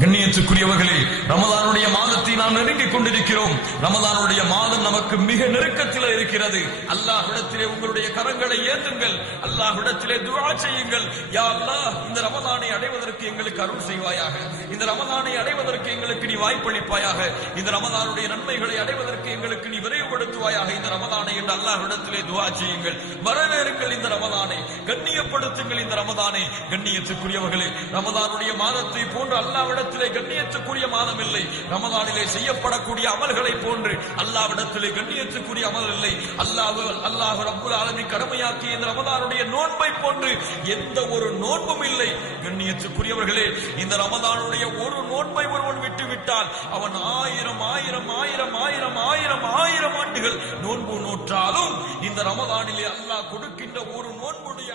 கண்ணியத்துக்குரியவர்களே, ரமலானுடைய மாதத்தை நாம் நெருங்கிக் கொண்டிருக்கிறோம். ரமலானுடைய மாதம் நமக்கு மிக நெருக்கத்தில் இருக்கிறது. அல்லாஹ்விடத்திலே உங்களுடைய கரங்களை ஏந்துங்கள், அல்லாஹ்விடத்திலே துஆ செய்யுங்கள். யா அல்லாஹ், இந்த ரமலானை அடைவதற்கு எங்களுக்கு அருள் செய்வாயாக, இந்த ரமலானை அடைவதற்கு எங்களுக்கு நீ வாய்ப்பளிப்பாயாக, இந்த ரமலானுடைய நன்மைகளை அடைவதற்கு எங்களுக்கு நீ விரைவுபடுத்துவாயாக இந்த ரமலானை என்று அல்லாஹ்விடத்திலே துஆ செய்யுங்கள். வரவேறுங்கள் இந்த ரமலானை, கண்ணியப்படுத்துங்கள் இந்த ரமலானை. கண்ணியத்துக்குரியவர்களே, ரமலானுடைய மாதத்தை போன்று அல்லாஹ்விடத்திலே கண்ணியத்துக்குரிய மாதம் இல்லை. ரமலானிலே செய்யப்படக்கூடிய அமல்களை போன்று அல்லாஹ்விடத்திலே கண்ணியத்துக்குரிய அமல் இல்லை. அல்லாஹ் ரப்புல் ஆலமீன் கடமையாக்கிய இந்த ரமலானுடைய நோன்பை போன்று எந்த ஒரு நோன்பும் இல்லை. கண்ணியத்துக்குரியவர்களே, இந்த ரமலானுடைய ஒரு நோன்பை ஒருவன் விட்டுவிட்டால் அவன் ஆயிரம் ஆண்டுகள் நோன்பு நோற்றாலும் இந்த ரமலானிலே அல்லாஹ் கொடுக்கின்ற ஒரு நோன்புடைய